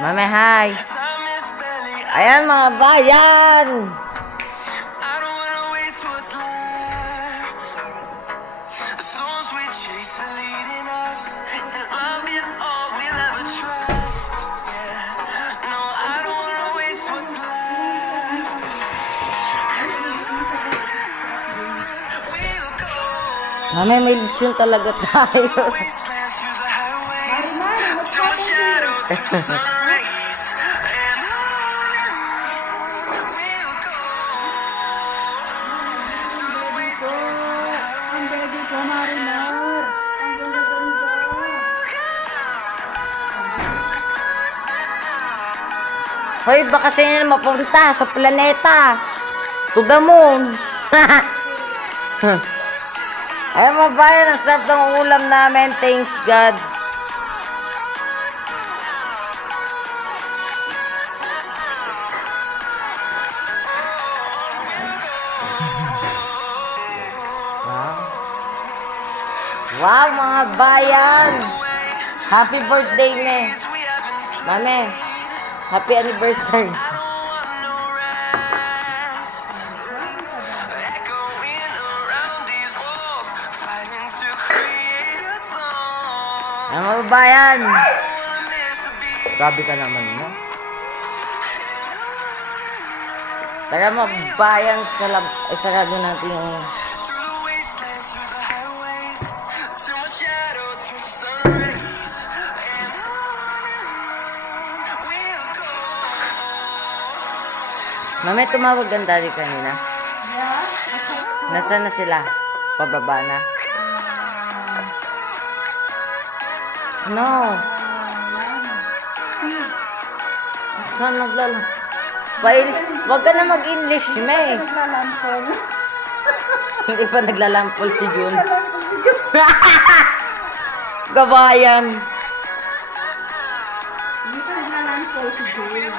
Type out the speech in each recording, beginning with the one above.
Mami, hi. Ayan mga bayan. Mami, may lechon talaga tayo. Hoy, baka sa'yo na mapunta sa planeta. To the moon. Ay, mabayan, ang sarap ng ulam namin. Thanks God. Wow, mga bayan. Happy birthday, me. Mami, happy anniversary. Ang mga bayan. Grabe ka naman mo. Tara mga bayan, sarado natin yung... Mami, tumawag ang daddy kanina. Nasaan na sila? Pababa na. No. Saan naglalang? Wag ka na mag-English, me. Hindi pa naglalampol si June. Gabayan. Hindi pa naglalampol si June.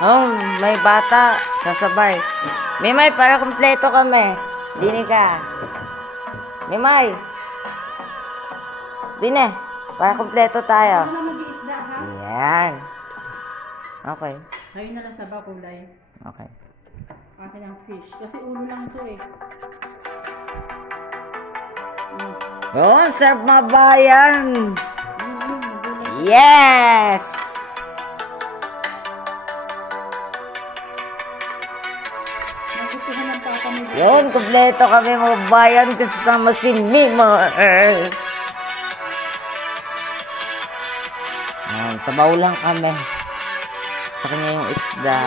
Oh, may bata. Sasabay. Mimay, para kumpleto kami. Dini ka. Mimay. Dini, para kumpleto tayo. Ano na mag-iisda, ha? Yan. Okay. Ngayon na lang sa kulay. Okay. Akin ang fish. Kasi ulo lang to eh. Oh, sarap mga bayan. Yes! Yun, kumpleto kami mga bayan kasama si Mima. Sabaw lang kami. Sa kanya yung isda.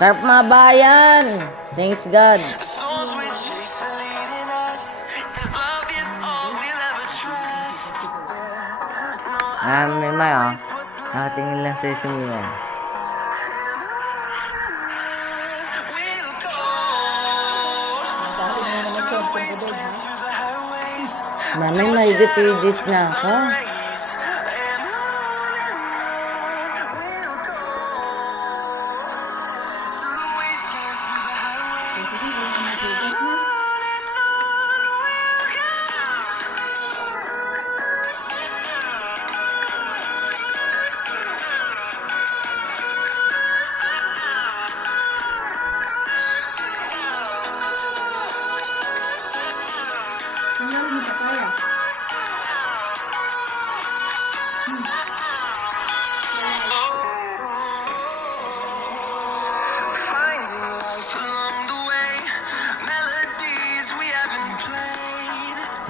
Sarap mga bayan. Thanks God. May oh. Nakatingin lang sa Mima. Mami, may pages na ako.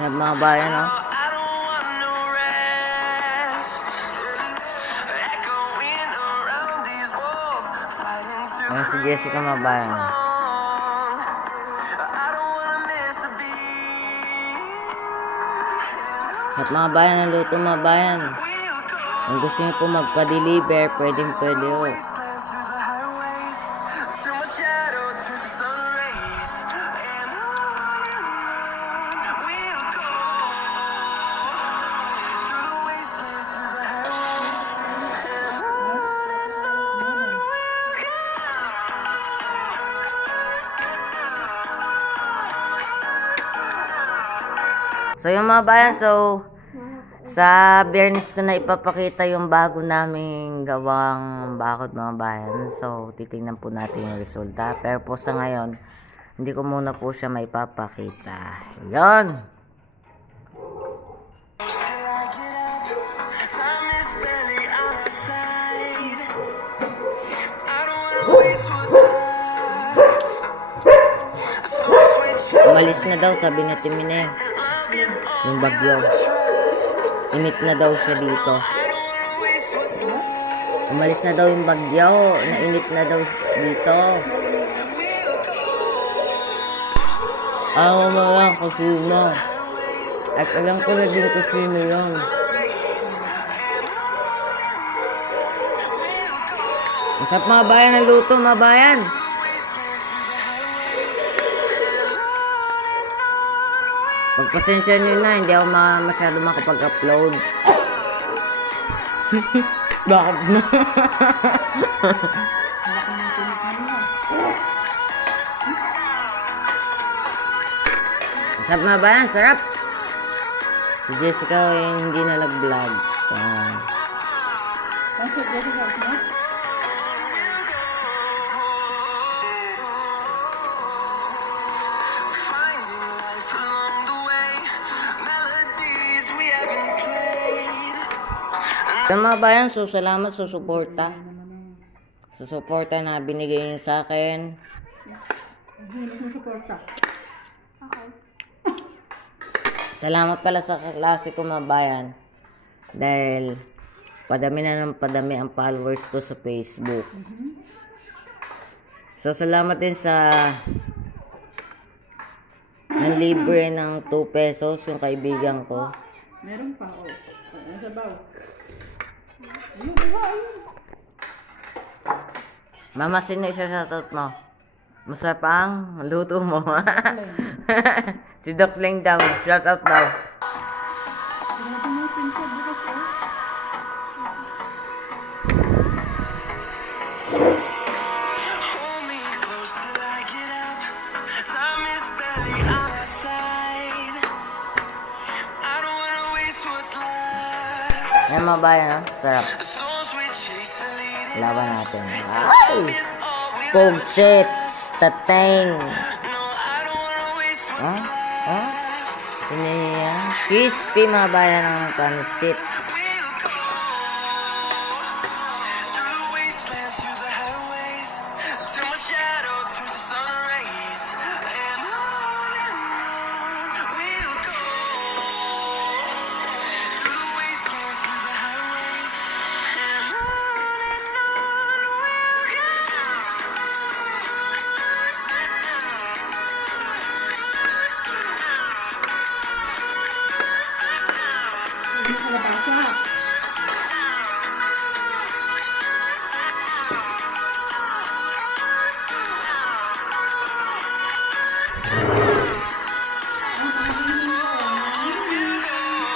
Sa mga bayan, oh. Ayan si Jessica, mga bayan. At mga bayan, ang luto, mga bayan. Kung gusto niyo po magpa-deliver, pwede. Oh. So yung mga bayan, sa Biyernes ko na ipapakita yung bago naming gawang bakod, mga bayan. So titingnan po natin yung resulta. Pero po sa ngayon, hindi ko muna po siya maipapakita. Yun! Umalis na daw, sabi ni Timine. Yung bagyo. Init na daw siya dito. Umalis na daw yung bagyo. Nainit na daw dito. Ako mga kusino. At alam ko na din kusino yun. Ang sarap, mga bayan, ang luto, mga bayan. Pagpasensya nyo na, hindi ako masyado makapag-upload. Bakit na? Sarap, mga bayan, sarap. Si Jessica hindi na nag-vlog. Mga bayan, so salamat sa suporta. Sa suporta na binigay niyo sa akin. Salamat pala sa kaklase ko, mga bayan. Dahil padami na ng padami ang followers ko sa Facebook. So salamat din sa nanlibre ng 2 pesos yung kaibigan ko. Meron pa, oh. Ano sabaw? Mama, sino isa-shoutout mo? Masarap ang luto mo. Si Doc Ling daw. Shoutout daw. Yan, mga bayan, ha? Sarap. Laban natin. Ay! Pogset! Tateng! Ha? Ha? Iniya? Crispy, mga bayan, ng pansit.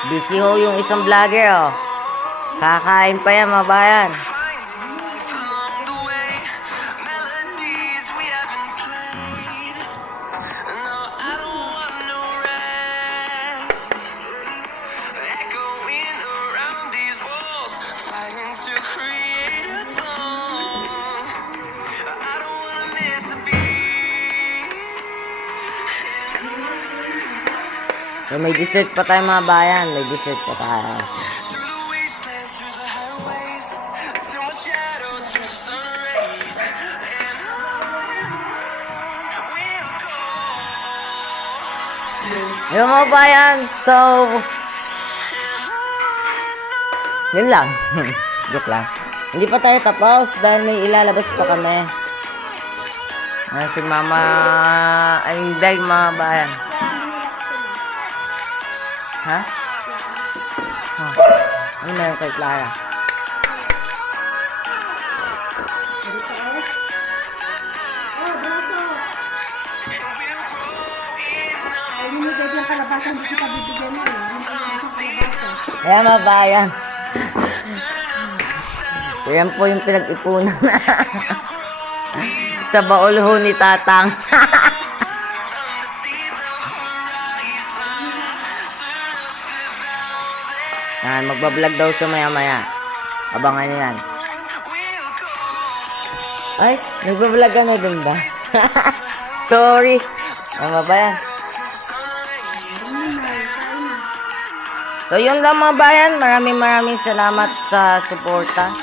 Busy ho yung isang vlogger, oh. Kakain pa yan, mga bayan. So may dessert pa tayo, mga bayan. May dessert pa tayo. Yung mga bayan, so, yun lang. Joke lang. Hindi pa tayo tapos dahil may ilalabas pa kami. Si Mama, ay hindi, mga bayan. Ha? Oh. Ano meron kay Clara? Kaya mga bayan. Yan po yung pinag-ipunan na sa baul ho ni Tatang. Magbablog daw siya maya-maya. Abangan niyo yan. Ay, nagbablog ka na din ba? Sorry. Ano ba yan? So, yun lang mga bayan. Maraming salamat sa suporta.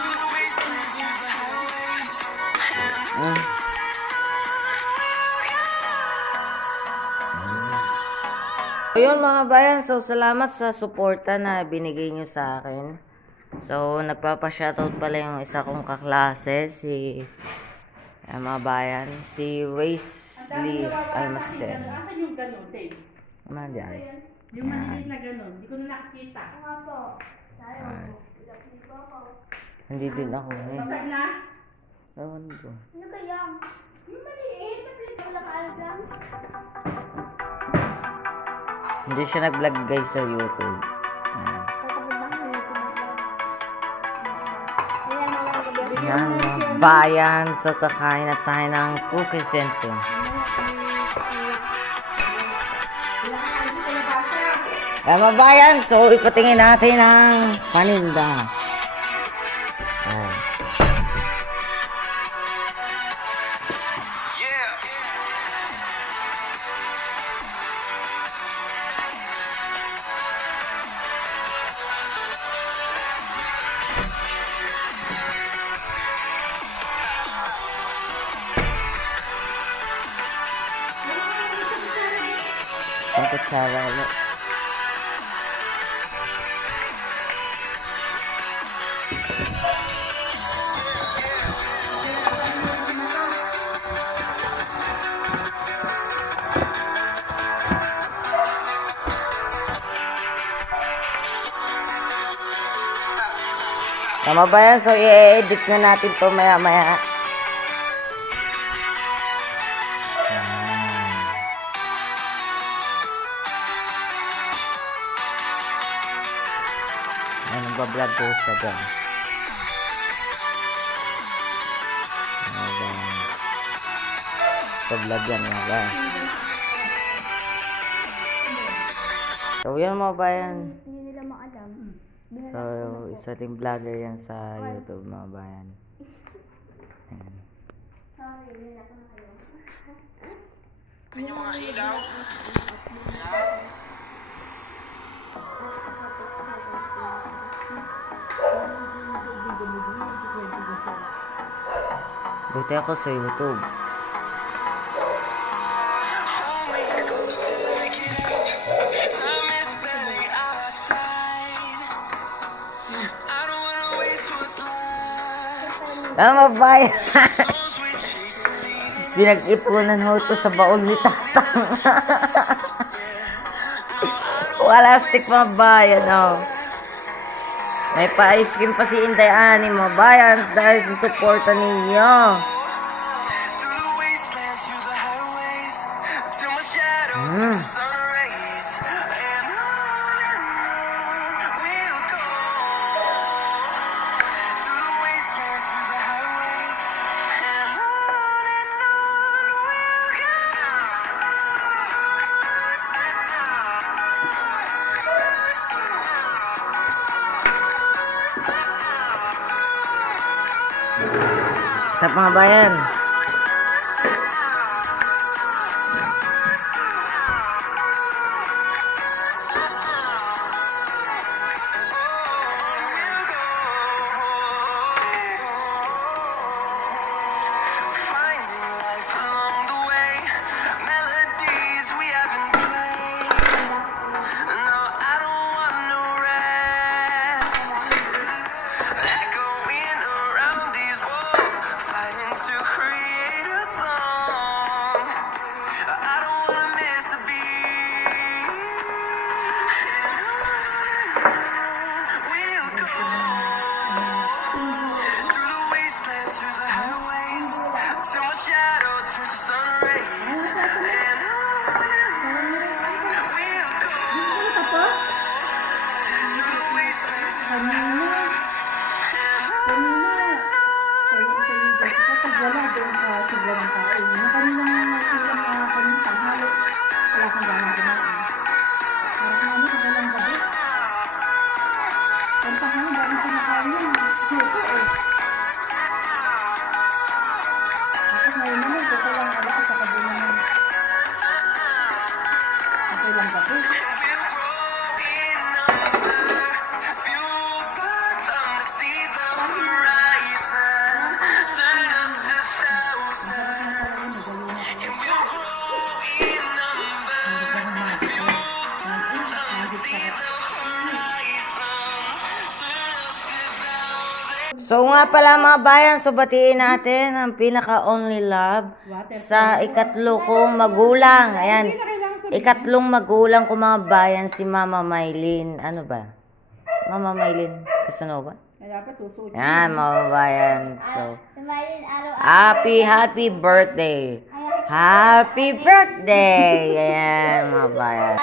So, yun mga bayan. So, salamat sa suporta na binigay nyo sa akin. So, nagpapa-shoutout pala yung isa kong kaklase, si mga bayan, si Wesley Almacen. Asan yung gano'n, Dave? Naman dyan. Yung maliit na gano'n, hindi ko na nakakita. Hindi din ako eh. Saan na? Ewan ko. Ano kaya? Yung maliit na Nakaalam? Hindi siya nag-vlog guys sa YouTube. Yan, mga bayan. So, kakain na tayo ng cookies and cream. Yan, mga bayan. So, ipatingin natin ang paninda. Yan. Ang kutsara ulit. Tama ba yan? So, i-edit na natin to maya-maya. Nagbablog ko siya dyan. Nagbablog yan mga bayan. So yan mga bayan. Hindi nila maalam. So isa ring vlogger yan sa YouTube mga bayan. Ayan. Sorry, nila ko na kayo. Yung mga ilaw. Buti ako sa YouTube. Tama ba yan? Pinag-ipunan ho ito sa baon ni Tatang. Wala stick mga bayan, oh. May pa-ice cream pa si Inday Ani mga bayan dahil sa suporta ninyo. Sa mga bayan. bato. So nga pala mga bayan, so batiin natin ang pinaka-only love sa ikatlo kong magulang. Ayan, ikatlong magulang ko mga bayan, si Mama Maylin. Ano ba? Mama Maylin Casanova? Dapat susuot. Ayan, mga bayan. So, Tumayin araw-araw. happy birthday! Happy birthday! Ayan, mga bayan.